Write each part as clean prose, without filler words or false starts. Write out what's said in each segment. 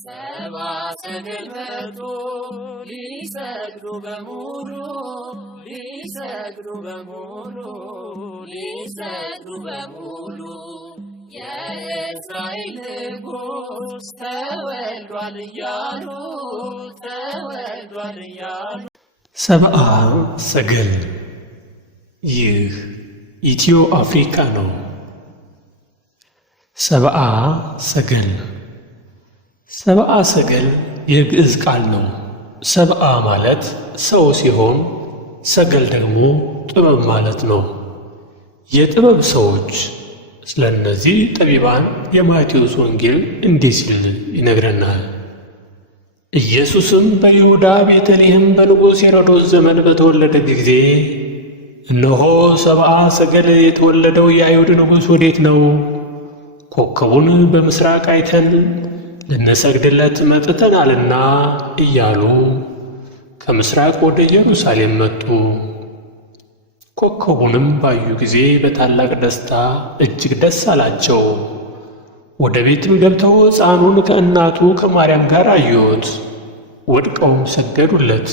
ሰብአ ሰገል መጡ ሊሰግዱ በሙሉ የእስራኤል ንጉሥ ተወልዷል እያሉ ሰብአ ሰገል። ይህ ኢትዮ አፍሪካ ነው። ሰብአ ሰገል ሰብአ ሰገል የግዕዝ ቃል ነው። ሰብአ ማለት ሰው ሲሆን ሰገል ደግሞ ጥበብ ማለት ነው። የጥበብ ሰዎች። ስለ እነዚህ ጠቢባን የማቴዎስ ወንጌል እንዲህ ሲል ይነግረናል። ኢየሱስም በይሁዳ ቤተልሔም በንጉሥ ሄሮድስ ዘመን በተወለደ ጊዜ እነሆ ሰብአ ሰገል የተወለደው የአይሁድ ንጉሥ ወዴት ነው? ኮከቡን በምሥራቅ አይተን ልንሰግድለት መጥተናልና እያሉ ከምሥራቅ ወደ ኢየሩሳሌም መጡ። ኮከቡንም ባዩ ጊዜ በታላቅ ደስታ እጅግ ደስ አላቸው። ወደ ቤትም ገብተው ሕፃኑን ከእናቱ ከማርያም ጋር አዩት። ወድቀውም ሰገዱለት።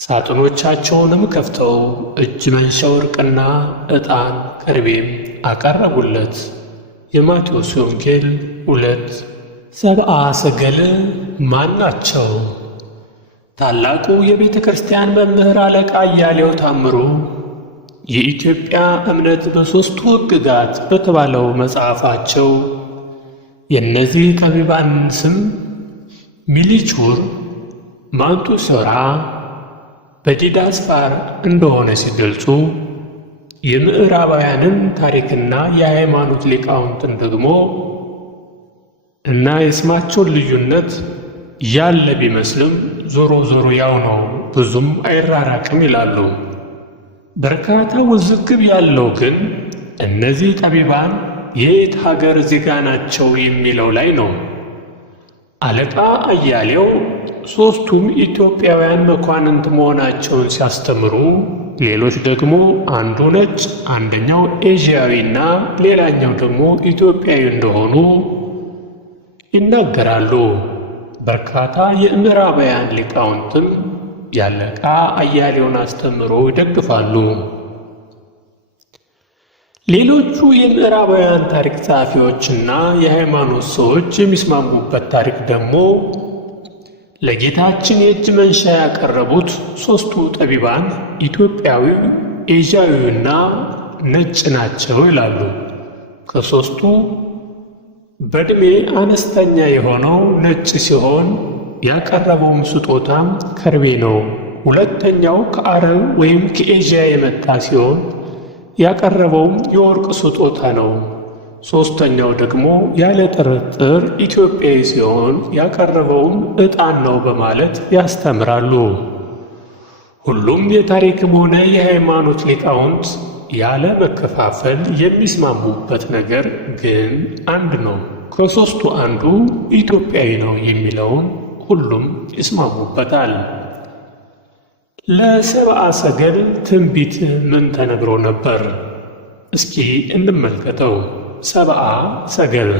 ሳጥኖቻቸውንም ከፍተው እጅ መንሻ ወርቅና ዕጣን ከርቤም አቀረቡለት። የማቴዎስ ወንጌል 2። ሰብአ ሰገል ማን ናቸው? ታላቁ የቤተ ክርስቲያን መምህር አለቃ አያሌው ታምሩ የኢትዮጵያ እምነት በሦስቱ ሕግጋት በተባለው መጽሐፋቸው የእነዚህ ጠቢባን ስም ሚሊቹር፣ ማንቱሶራ፣ በዲዳስፋር እንደሆነ ሲገልጹ የምዕራባውያንን ታሪክና የሃይማኖት ሊቃውንትን ደግሞ እና የስማቸውን ልዩነት ያለ ቢመስልም ዞሮ ዞሮ ያው ነው፣ ብዙም አይራራቅም ይላሉ። በርካታ ውዝግብ ያለው ግን እነዚህ ጠቢባን የየት ሀገር ዜጋ ናቸው የሚለው ላይ ነው። አለቃ አያሌው ሦስቱም ኢትዮጵያውያን መኳንንት መሆናቸውን ሲያስተምሩ፣ ሌሎች ደግሞ አንዱ ነጭ፣ አንደኛው ኤዥያዊና ሌላኛው ደግሞ ኢትዮጵያዊ እንደሆኑ ይናገራሉ። በርካታ የምዕራባውያን ሊቃውንትም የአለቃ አያሌውን አስተምሮ ይደግፋሉ። ሌሎቹ የምዕራባውያን ታሪክ ጸሐፊዎችና የሃይማኖት ሰዎች የሚስማሙበት ታሪክ ደግሞ ለጌታችን የእጅ መንሻ ያቀረቡት ሦስቱ ጠቢባን ኢትዮጵያዊው፣ ኤዥያዊውና ነጭ ናቸው ይላሉ። ከሦስቱ በዕድሜ አነስተኛ የሆነው ነጭ ሲሆን ያቀረበውም ስጦታም ከርቤ ነው። ሁለተኛው ከአረብ ወይም ከኤዥያ የመጣ ሲሆን ያቀረበውም የወርቅ ስጦታ ነው። ሦስተኛው ደግሞ ያለ ጥርጥር ኢትዮጵያዊ ሲሆን ያቀረበውም ዕጣን ነው በማለት ያስተምራሉ። ሁሉም የታሪክም ሆነ የሃይማኖት ሊቃውንት ያለ መከፋፈል የሚስማሙበት ነገር ግን አንድ ነው። ከሦስቱ አንዱ ኢትዮጵያዊ ነው የሚለውን ሁሉም ይስማሙበታል። ለሰብአ ሰገል ትንቢት ምን ተነግሮ ነበር? እስኪ እንመልከተው። ሰብአ ሰገል።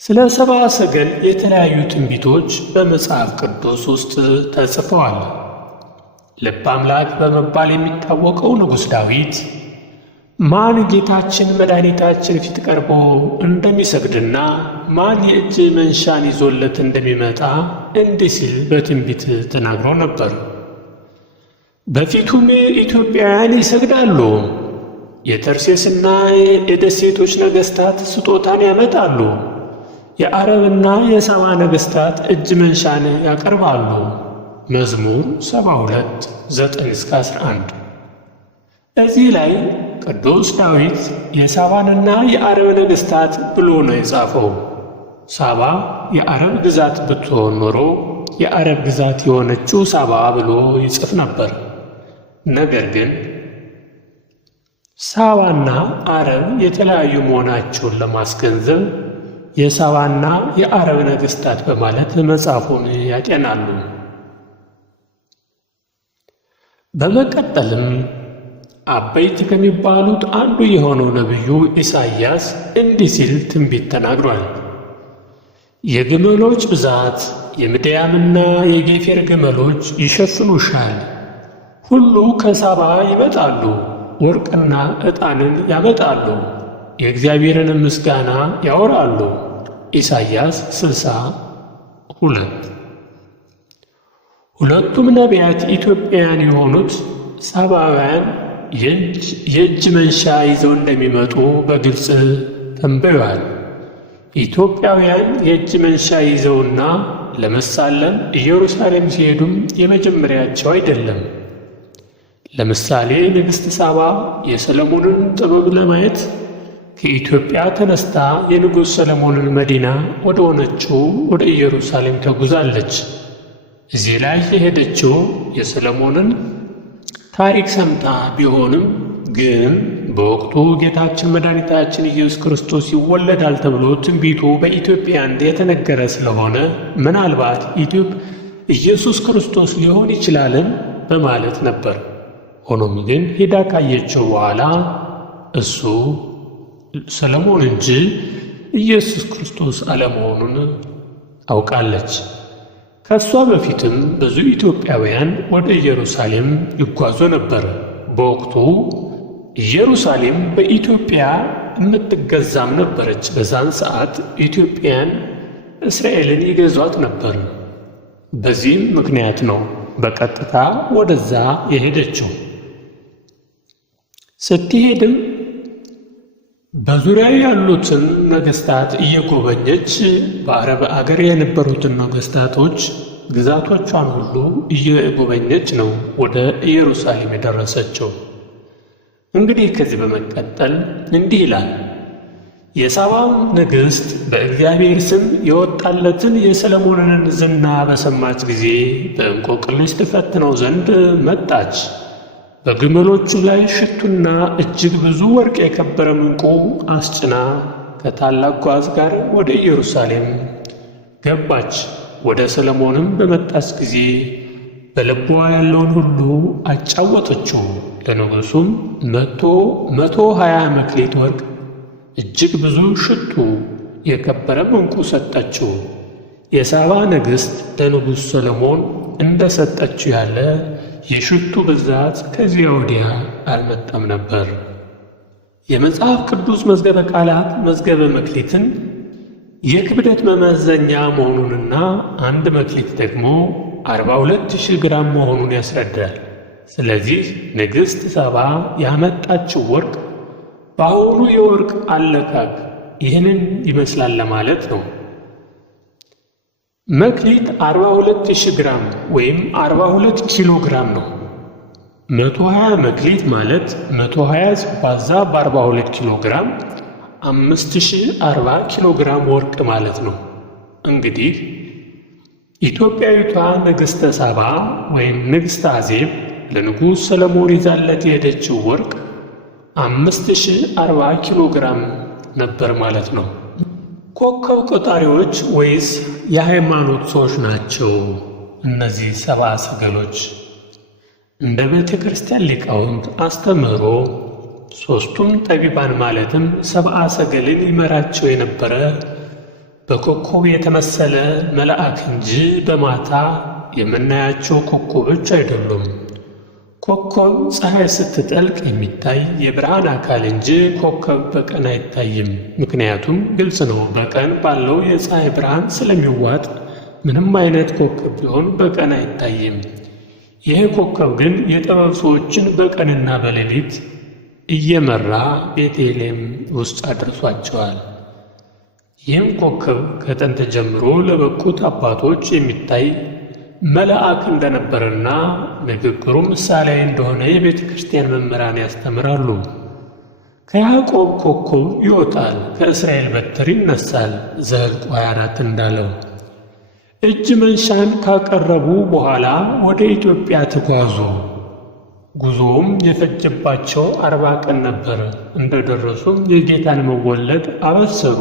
ስለ ሰብአ ሰገል የተለያዩ ትንቢቶች በመጽሐፍ ቅዱስ ውስጥ ተጽፈዋል። ልበ አምላክ በመባል የሚታወቀው ንጉሥ ዳዊት ማን ጌታችን መድኃኒታችን ፊት ቀርቦ እንደሚሰግድና ማን የእጅ መንሻን ይዞለት እንደሚመጣ እንዲህ ሲል በትንቢት ተናግሮ ነበር። በፊቱም ኢትዮጵያውያን ይሰግዳሉ፣ የተርሴስና የደሴቶች ነገሥታት ስጦታን ያመጣሉ፣ የአረብና የሳባ ነገሥታት እጅ መንሻን ያቀርባሉ። መዝሙር 72 9-11። እዚህ ላይ ቅዱስ ዳዊት የሳባንና የአረብ ነገሥታት ብሎ ነው የጻፈው። ሳባ የአረብ ግዛት ብትሆን ኖሮ የአረብ ግዛት የሆነችው ሳባ ብሎ ይጽፍ ነበር። ነገር ግን ሳባና አረብ የተለያዩ መሆናቸውን ለማስገንዘብ የሳባና የአረብ ነገሥታት በማለት መጽሐፉን ያጤናሉ። በመቀጠልም አበይት ከሚባሉት አንዱ የሆነው ነቢዩ ኢሳይያስ እንዲህ ሲል ትንቢት ተናግሯል። የግመሎች ብዛት የምድያምና የጌፌር ግመሎች ይሸፍኑሻል። ሁሉ ከሳባ ይመጣሉ፣ ወርቅና ዕጣንን ያመጣሉ፣ የእግዚአብሔርን ምስጋና ያወራሉ። ኢሳይያስ 62። ሁለቱም ነቢያት ኢትዮጵያውያን የሆኑት ሳባውያን የእጅ መንሻ ይዘው እንደሚመጡ በግልጽ ተንብየዋል። ኢትዮጵያውያን የእጅ መንሻ ይዘውና ለመሳለም ኢየሩሳሌም ሲሄዱም የመጀመሪያቸው አይደለም። ለምሳሌ ንግሥት ሳባ የሰለሞንን ጥበብ ለማየት ከኢትዮጵያ ተነስታ የንጉሥ ሰለሞንን መዲና ወደ ሆነችው ወደ ኢየሩሳሌም ተጉዛለች። እዚህ ላይ የሄደችው የሰለሞንን ታሪክ ሰምታ ቢሆንም ግን በወቅቱ ጌታችን መድኃኒታችን ኢየሱስ ክርስቶስ ይወለዳል ተብሎ ትንቢቱ በኢትዮጵያ የተነገረ ስለሆነ ምናልባት ኢየሱስ ክርስቶስ ሊሆን ይችላልን በማለት ነበር። ሆኖም ግን ሄዳ ካየችው በኋላ እሱ ሰለሞን እንጂ ኢየሱስ ክርስቶስ አለመሆኑን አውቃለች። ከእሷ በፊትም ብዙ ኢትዮጵያውያን ወደ ኢየሩሳሌም ይጓዙ ነበር። በወቅቱ ኢየሩሳሌም በኢትዮጵያ የምትገዛም ነበረች። በዛን ሰዓት ኢትዮጵያን እስራኤልን ይገዟት ነበር። በዚህም ምክንያት ነው በቀጥታ ወደዛ የሄደችው። ስትሄድም በዙሪያ ያሉትን ነገሥታት እየጎበኘች በአረብ አገር የነበሩትን ነገሥታቶች ግዛቶቿን ሁሉ እየጎበኘች ነው ወደ ኢየሩሳሌም የደረሰችው። እንግዲህ ከዚህ በመቀጠል እንዲህ ይላል። የሳባም ንግሥት በእግዚአብሔር ስም የወጣለትን የሰለሞንን ዝና በሰማች ጊዜ በእንቆቅልሽ ትፈትነው ዘንድ መጣች። በግመሎቹ ላይ ሽቱና እጅግ ብዙ ወርቅ የከበረ ዕንቁ አስጭና ከታላቅ ጓዝ ጋር ወደ ኢየሩሳሌም ገባች። ወደ ሰለሞንም በመጣች ጊዜ በልቧ ያለውን ሁሉ አጫወተችው። ለንጉሡም 120 መክሊት ወርቅ፣ እጅግ ብዙ ሽቱ፣ የከበረም ዕንቁ ሰጠችው። የሳባ ንግሥት ለንጉሥ ሰሎሞን እንደ ሰጠችው ያለ የሽቱ ብዛት ከዚያ ወዲያ አልመጣም ነበር። የመጽሐፍ ቅዱስ መዝገበ ቃላት መዝገበ መክሊትን የክብደት መመዘኛ መሆኑንና አንድ መክሊት ደግሞ 42,000 ግራም መሆኑን ያስረዳል። ስለዚህ ንግሥት ሳባ ያመጣችው ወርቅ በአሁኑ የወርቅ አለካክ ይህንን ይመስላል ለማለት ነው። መክሊት 42,000 ግራም ወይም 42 ኪሎ ግራም ነው። 120 መክሊት ማለት 120 ሲባዛ በ42 ኪሎ ግራም 5040 ኪሎ ግራም ወርቅ ማለት ነው። እንግዲህ ኢትዮጵያዊቷ ንግሥተ ሳባ ወይም ንግሥተ አዜብ ለንጉሥ ሰለሞን ይዛለት የሄደችው ወርቅ 5040 ኪሎ ግራም ነበር ማለት ነው። ኮከብ ቆጣሪዎች ወይስ የሃይማኖት ሰዎች ናቸው እነዚህ ሰብአ ሰገሎች? እንደ ቤተ ክርስቲያን ሊቃውንት አስተምህሮ ሦስቱም ጠቢባን ማለትም ሰብአ ሰገልን ይመራቸው የነበረ በኮከብ የተመሰለ መልአክ እንጂ በማታ የምናያቸው ኮከቦች አይደሉም። ኮከብ ፀሐይ ስትጠልቅ የሚታይ የብርሃን አካል እንጂ ኮከብ በቀን አይታይም። ምክንያቱም ግልጽ ነው፣ በቀን ባለው የፀሐይ ብርሃን ስለሚዋጥ ምንም አይነት ኮከብ ቢሆን በቀን አይታይም። ይህ ኮከብ ግን የጥበብ ሰዎችን በቀንና በሌሊት እየመራ ቤተልሔም ውስጥ አድርሷቸዋል። ይህም ኮከብ ከጥንት ጀምሮ ለበቁት አባቶች የሚታይ መልአክ እንደነበረና ንግግሩ ምሳሌያዊ እንደሆነ የቤተ ክርስቲያን መምህራን ያስተምራሉ። ከያዕቆብ ኮከብ ይወጣል፣ ከእስራኤል በትር ይነሳል ዘኍልቍ 24 እንዳለው። እጅ መንሻን ካቀረቡ በኋላ ወደ ኢትዮጵያ ተጓዙ። ጉዞውም የፈጀባቸው 40 ቀን ነበር። እንደደረሱም የጌታን መወለድ አበሰሩ።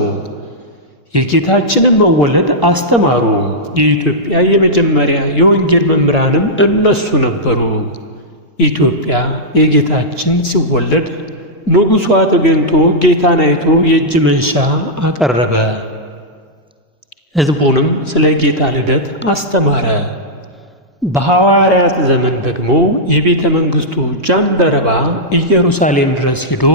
የጌታችንን መወለድ አስተማሩ። የኢትዮጵያ የመጀመሪያ የወንጌል መምህራንም እነሱ ነበሩ። ኢትዮጵያ የጌታችን ሲወለድ ንጉሡ ተገኝቶ ጌታን አይቶ የእጅ መንሻ አቀረበ። ሕዝቡንም ስለ ጌታ ልደት አስተማረ። በሐዋርያት ዘመን ደግሞ የቤተ መንግሥቱ ጃንደረባ ኢየሩሳሌም ድረስ ሄዶ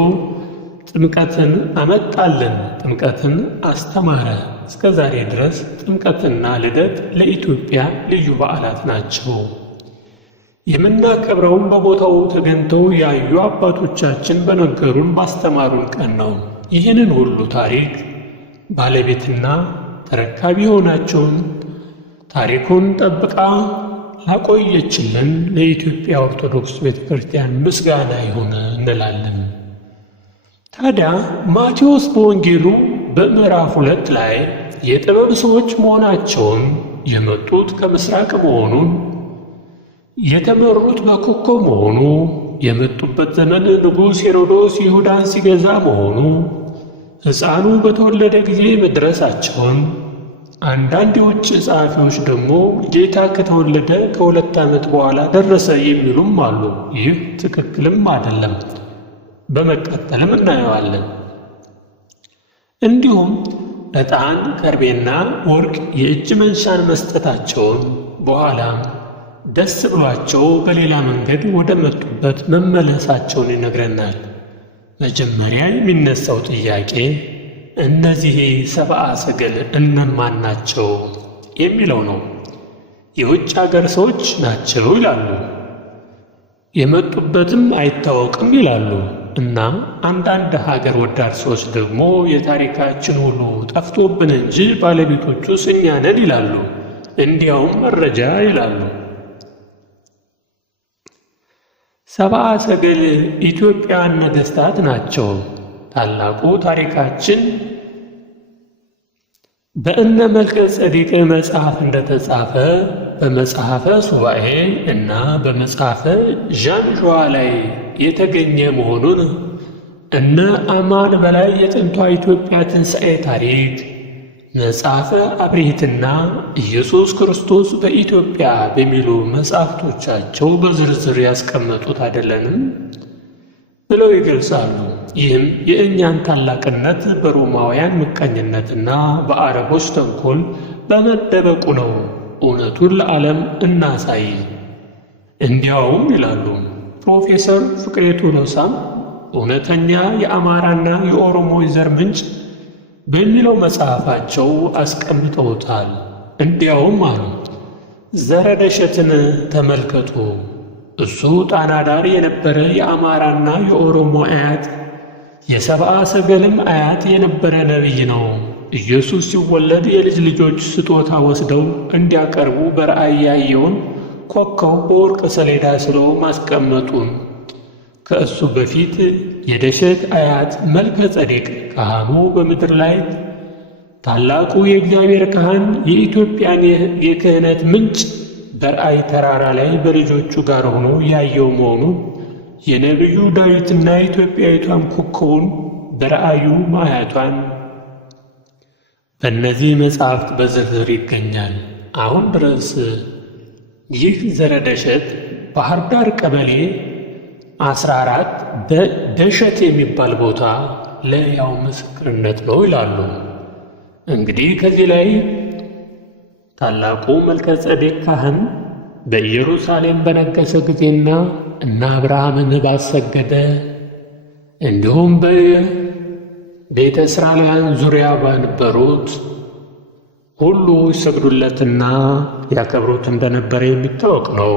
ጥምቀትን አመጣልን፣ ጥምቀትን አስተማረ። እስከ ዛሬ ድረስ ጥምቀትና ልደት ለኢትዮጵያ ልዩ በዓላት ናቸው። የምናከብረውም በቦታው ተገኝተው ያዩ አባቶቻችን በነገሩን ባስተማሩን ቀን ነው። ይህንን ሁሉ ታሪክ ባለቤትና ተረካቢ የሆናቸውን ታሪኩን ጠብቃ ላቆየችልን ለኢትዮጵያ ኦርቶዶክስ ቤተ ክርስቲያን ምስጋና ይሁን እንላለን። ታዲያ ማቴዎስ በወንጌሉ በምዕራፍ 2 ላይ የጥበብ ሰዎች መሆናቸውን፣ የመጡት ከምሥራቅ መሆኑን፣ የተመሩት በኮከብ መሆኑ፣ የመጡበት ዘመን ንጉሥ ሄሮዶስ ይሁዳን ሲገዛ መሆኑ፣ ሕፃኑ በተወለደ ጊዜ መድረሳቸውን፣ አንዳንድ የውጭ ጸሐፊዎች ደግሞ ጌታ ከተወለደ ከ2 ዓመት በኋላ ደረሰ የሚሉም አሉ። ይህ ትክክልም አይደለም። በመቀጠልም እናየዋለን። እንዲሁም ዕጣን፣ ከርቤና ወርቅ የእጅ መንሻን መስጠታቸውን በኋላም ደስ ብሏቸው በሌላ መንገድ ወደ መጡበት መመለሳቸውን ይነግረናል። መጀመሪያ የሚነሳው ጥያቄ እነዚህ ሰብአ ሰገል እነማን ናቸው የሚለው ነው። የውጭ አገር ሰዎች ናቸው ይላሉ፣ የመጡበትም አይታወቅም ይላሉ እና አንዳንድ ሀገር ወዳድ ሰዎች ደግሞ የታሪካችን ሁሉ ጠፍቶብን እንጂ ባለቤቶቹስ እኛ ነን ይላሉ። እንዲያውም መረጃ ይላሉ። ሰብአ ሰገል ኢትዮጵያውያን ነገሥታት ናቸው። ታላቁ ታሪካችን በእነ መልከ ጼዴቅ መጽሐፍ እንደተጻፈ በመጽሐፈ ሱባኤ እና በመጽሐፈ ዣንዣዋ ላይ የተገኘ መሆኑን እነ አማን በላይ የጥንቷ ኢትዮጵያ ትንሣኤ ታሪክ፣ መጽሐፈ አብርሂትና ኢየሱስ ክርስቶስ በኢትዮጵያ በሚሉ መጽሐፍቶቻቸው በዝርዝር ያስቀመጡት አይደለንም ብለው ይገልጻሉ። ይህም የእኛን ታላቅነት በሮማውያን ምቀኝነትና በአረቦች ተንኮል በመደበቁ ነው። እውነቱን ለዓለም እናሳይ። እንዲያውም ይላሉ ፕሮፌሰር ፍቅሬ ቶሎሳም እውነተኛ የአማራና የኦሮሞ የዘር ምንጭ በሚለው መጽሐፋቸው አስቀምጠውታል። እንዲያውም አሉ ዘረደሸትን ተመልከቱ። እሱ ጣና ዳር የነበረ የአማራና የኦሮሞ አያት የሰብአ ሰገልም አያት የነበረ ነቢይ ነው። ኢየሱስ ሲወለድ የልጅ ልጆች ስጦታ ወስደው እንዲያቀርቡ በራእይ ያየውን ኮከብ በወርቅ ሰሌዳ ስለው ማስቀመጡን፣ ከእሱ በፊት የደሸት አያት መልከ ጼዴቅ ካህኑ በምድር ላይ ታላቁ የእግዚአብሔር ካህን የኢትዮጵያን የክህነት ምንጭ በራእይ ተራራ ላይ በልጆቹ ጋር ሆኖ ያየው መሆኑ የነቢዩ ዳዊትና ኢትዮጵያዊቷን ኮከቡን በራእዩ ማየቷን በእነዚህ መጻሕፍት በዝርዝር ይገኛል። አሁን ድረስ ይህ ዘረደሸት ባህር ዳር ቀበሌ 14 ደሸት የሚባል ቦታ ለሕያው ምስክርነት ነው ይላሉ። እንግዲህ ከዚህ ላይ ታላቁ መልከ ጼዴቅ ካህን በኢየሩሳሌም በነገሰ ጊዜና እነ አብርሃምን ባሰገደ እንዲሁም በቤተ እስራኤላውያን ዙሪያ በነበሩት ሁሉ ይሰግዱለትና ያከብሩት እንደነበረ የሚታወቅ ነው።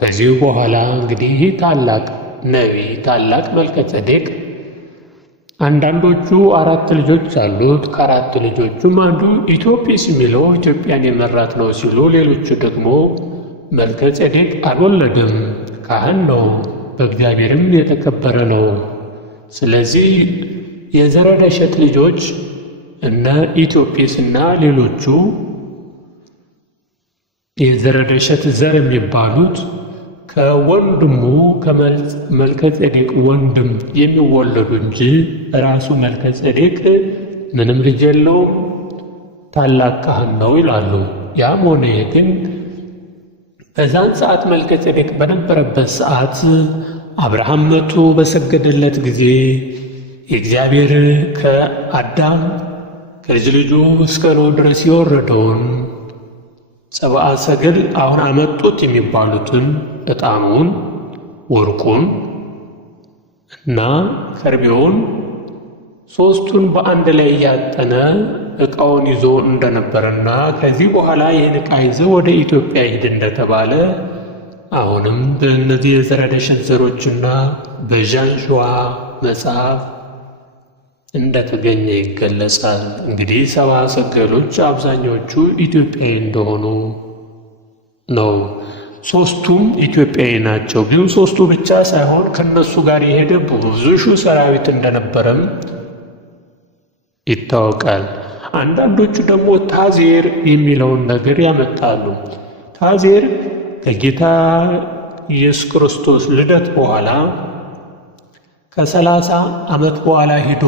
ከዚሁ በኋላ እንግዲህ ይህ ታላቅ ነቢይ ታላቅ መልከ ጼዴቅ አንዳንዶቹ 4 ልጆች አሉት። ከ4 ልጆቹም አንዱ ኢትዮጲስ የሚለው ኢትዮጵያን የመራት ነው ሲሉ፣ ሌሎቹ ደግሞ መልከ ጼዴቅ አልወለድም፣ ካህን ነው፣ በእግዚአብሔርም የተከበረ ነው። ስለዚህ የዘረደሸት ልጆች እነ ኢትዮጲስና ሌሎቹ የዘረደሸት ዘር የሚባሉት ከወንድሙ ከመልከ ጼዴቅ ወንድም የሚወለዱ እንጂ ራሱ መልከ ጼዴቅ ምንም ልጅ የለውም፣ ታላቅ ካህን ነው ይላሉ። ያም ሆነ ግን በዛን ሰዓት መልከ ጼዴቅ በነበረበት ሰዓት አብርሃም መጥቶ በሰገደለት ጊዜ የእግዚአብሔር ከልጅ ልጁ እስከ ኖህ ድረስ የወረደውን ሰብአ ሰገል አሁን አመጡት የሚባሉትን ዕጣኑን፣ ወርቁን እና ከርቤውን ሦስቱን በአንድ ላይ እያጠነ ዕቃውን ይዞ እንደነበረና ከዚህ በኋላ ይህን ዕቃ ይዘው ወደ ኢትዮጵያ ሂድ እንደተባለ አሁንም በእነዚህ የዘረደሽን ዘሮችና በዣንሸዋ መጽሐፍ እንደተገኘ ይገለጻል። እንግዲህ ሰብአ ሰገሎች አብዛኞቹ ኢትዮጵያዊ እንደሆኑ ነው። ሦስቱም ኢትዮጵያዊ ናቸው። ግን ሦስቱ ብቻ ሳይሆን ከነሱ ጋር የሄደ ብዙ ሺህ ሰራዊት እንደነበረም ይታወቃል። አንዳንዶቹ ደግሞ ታዜር የሚለውን ነገር ያመጣሉ። ታዜር ከጌታ ኢየሱስ ክርስቶስ ልደት በኋላ ከ30 ዓመት በኋላ ሄዶ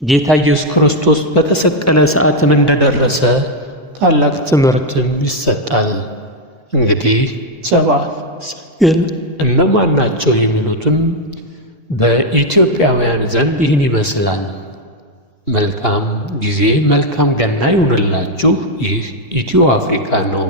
ጌታ ኢየሱስ ክርስቶስ በተሰቀለ ሰዓትም እንደደረሰ ታላቅ ትምህርትም ይሰጣል። እንግዲህ ሰብአ ሰገል እነማን ናቸው የሚሉትም በኢትዮጵያውያን ዘንድ ይህን ይመስላል። መልካም ጊዜ፣ መልካም ገና ይሁንላችሁ። ይህ ኢትዮ አፍሪካ ነው።